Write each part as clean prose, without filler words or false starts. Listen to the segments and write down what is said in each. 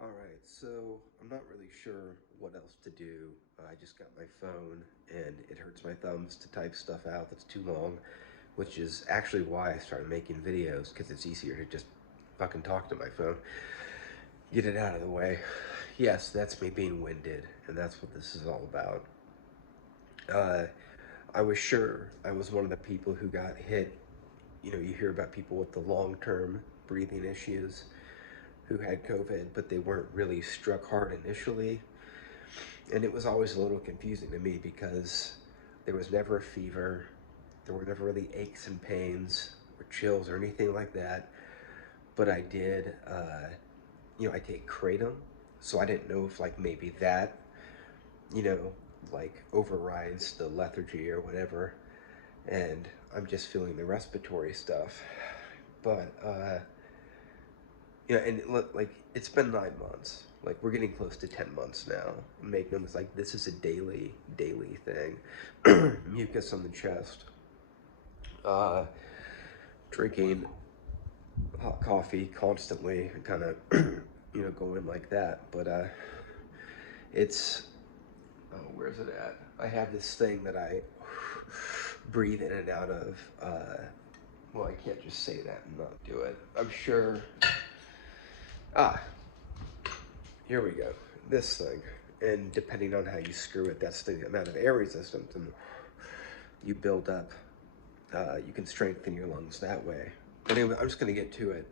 All right, so I'm not really sure what else to do. I just got my phone and it hurts my thumbs to type stuff out that's too long, which is actually why I started making videos because it's easier to just fucking talk to my phone, get it out of the way. Yes, that's me being winded, and that's what this is all about. Uh, I was sure I was one of the people who got hit. You know, you hear about people with the long term breathing issues who had COVID, but they weren't really struck hard initially. And it was always a little confusing to me because there was never a fever, there were never really aches and pains or chills or anything like that. But I did, I take kratom, so I didn't know if like maybe that, you know, like overrides the lethargy or whatever. And I'm just feeling the respiratory stuff. But and like it's been 9 months. Like we're getting close to 10 months now. Magnum is like this is a daily thing. Mucus on the chest. Uh, Drinking hot coffee constantly, and kind of going like that. But it's where's it at? I have this thing that I breathe in and out of. Well, I can't just say that and not do it. I'm sure. Ah, here we go. This thing. And depending on how you screw it, that's the amount of air resistance and you build up. You can strengthen your lungs that way. But anyway, I'm just going to get to it.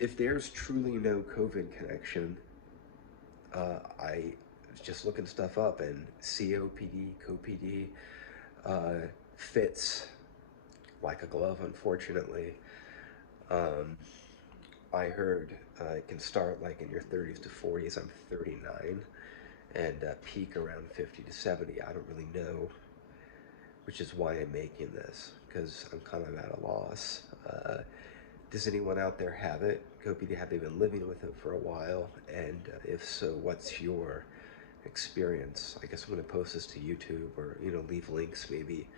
If there's truly no COVID connection, I was just looking stuff up, and COPD fits like a glove, unfortunately. Um, I heard it can start like in your 30s to 40s. I'm 39, and peak around 50 to 70. I don't really know, which is why I'm making this, because I'm kind of at a loss. Does anyone out there have it? COPD, have they been living with it for a while? And if so, what's your experience? I guess I'm going to post this to YouTube, or leave links maybe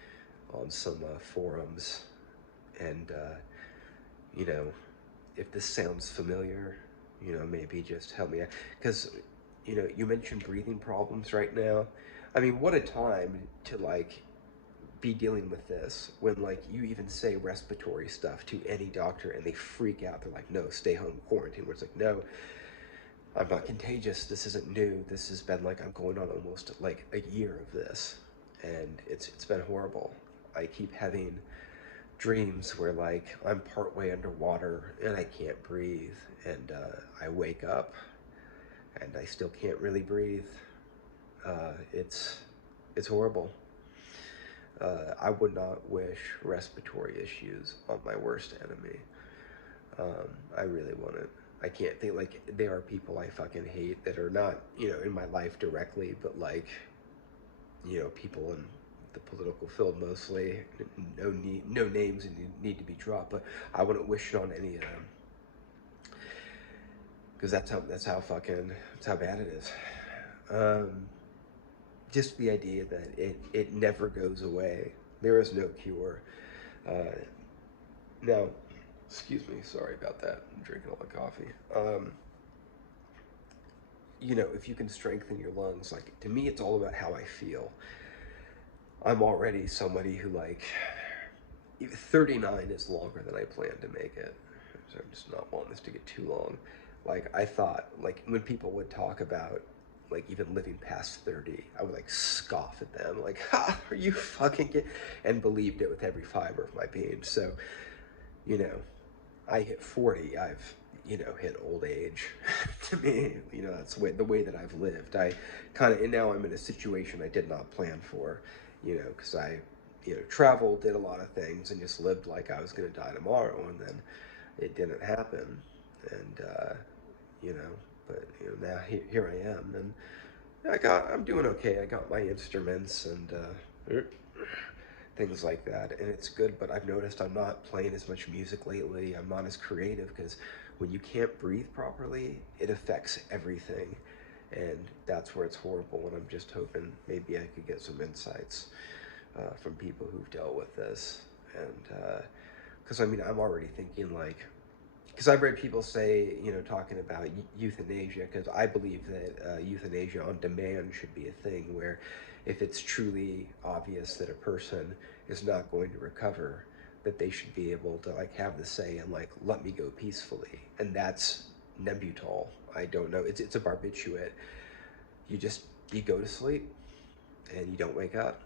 on some forums. And you know, if this sounds familiar, maybe just help me out. Because you mentioned breathing problems right now. I mean, what a time to like be dealing with this when like you even say respiratory stuff to any doctor and they freak out. They're like, no, stay home, quarantine. Where it's like, no, I'm not contagious. This isn't new. This has been like I'm going on almost like a year of this, and it's been horrible. I keep having dreams where like I'm partway underwater and I can't breathe, and I wake up and I still can't really breathe. It's horrible. I would not wish respiratory issues on my worst enemy. I really wouldn't. I can't think like there are people I fucking hate that are not in my life directly, but like people in the political field mostly. No names need to be dropped, but I wouldn't wish it on any of them because that's how bad it is. Um, just the idea that it never goes away. There is no cure. Uh, Now, excuse me, sorry about that. I'm drinking all the coffee. If you can strengthen your lungs, like to me, it's all about how I feel. I'm already somebody who like 39 is longer than I plan to make it. So I'm just not wanting this to get too long. Like I thought, like when people would talk about like even living past 30, I would like scoff at them, like, ha, are you fucking and believed it with every fiber of my being. So, you know, I hit 40, I've, hit old age. To me, that's the way that I've lived. I kind of, and now I'm in a situation I did not plan for, because I, traveled, did a lot of things, and just lived like I was going to die tomorrow, and then it didn't happen. And, you know, but, now here I am, and I'm doing okay. I got my instruments and, things like that, and it's good. But I've noticed I'm not playing as much music lately. I'm not as creative because when you can't breathe properly, it affects everything, and that's where it's horrible. And I'm just hoping maybe I could get some insights from people who've dealt with this, and because I mean I'm already thinking like I've read people say, talking about euthanasia, because I believe that euthanasia on demand should be a thing where if it's truly obvious that a person is not going to recover, that they should be able to like have the say and like let me go peacefully. And that's Nebutol. I don't know. It's a barbiturate. You just you go to sleep and you don't wake up.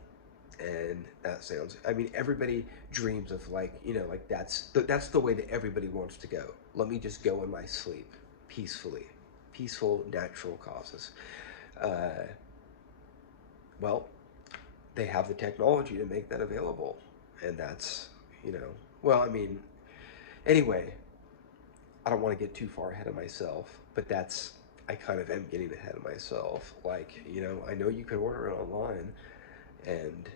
And that sounds, I mean, everybody dreams of like, like that's the way that everybody wants to go. Let me just go in my sleep peacefully. Peaceful natural causes. uh, well, they have the technology to make that available. And that's, you know well, I mean, anyway, I don't want to get too far ahead of myself, but that's, I kind of am getting ahead of myself. Like, I know you can order it online, and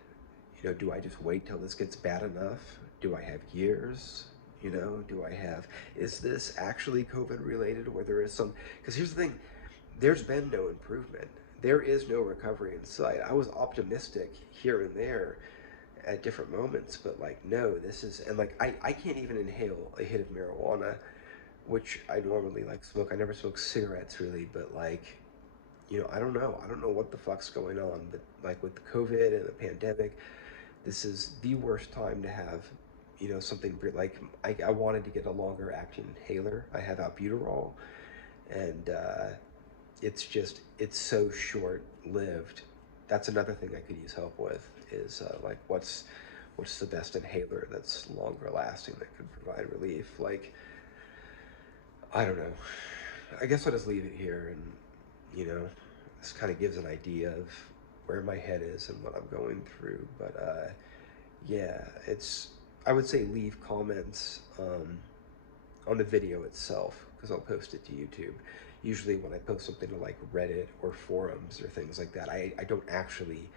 do I just wait till this gets bad enough? Do I have years? Do I have, is this actually COVID related, or there is some, because here's the thing, there's been no improvement. There is no recovery in sight. I was optimistic here and there at different moments, but like, no, this is, and like, I can't even inhale a hit of marijuana, which I normally like smoke. I never smoke cigarettes really, but like, I don't know. I don't know what the fuck's going on, but like with the COVID and the pandemic, this is the worst time to have, something like, I wanted to get a longer acting inhaler. I have albuterol, and it's so short lived. That's another thing I could use help with is like what's the best inhaler that's longer lasting that could provide relief. Like, I don't know. I guess I'll just leave it here, and this kind of gives an idea of where my head is and what I'm going through. But yeah, it's, I would say leave comments on the video itself, because I'll post it to YouTube. Usually when I post something to like Reddit or forums or things like that, I don't actually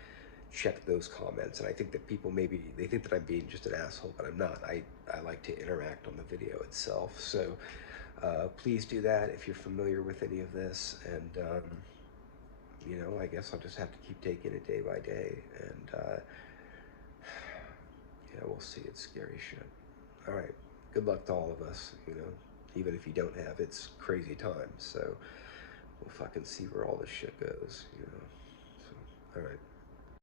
check those comments, and I think that people, maybe they think that I'm being just an asshole, but I'm not. I like to interact on the video itself. So please do that if you're familiar with any of this. And I guess I'll just have to keep taking it day by day. And yeah, we'll see. It's scary shit. All right. Good luck to all of us. Even if you don't have, it's crazy times. So we'll fucking see where all this shit goes. So, all right.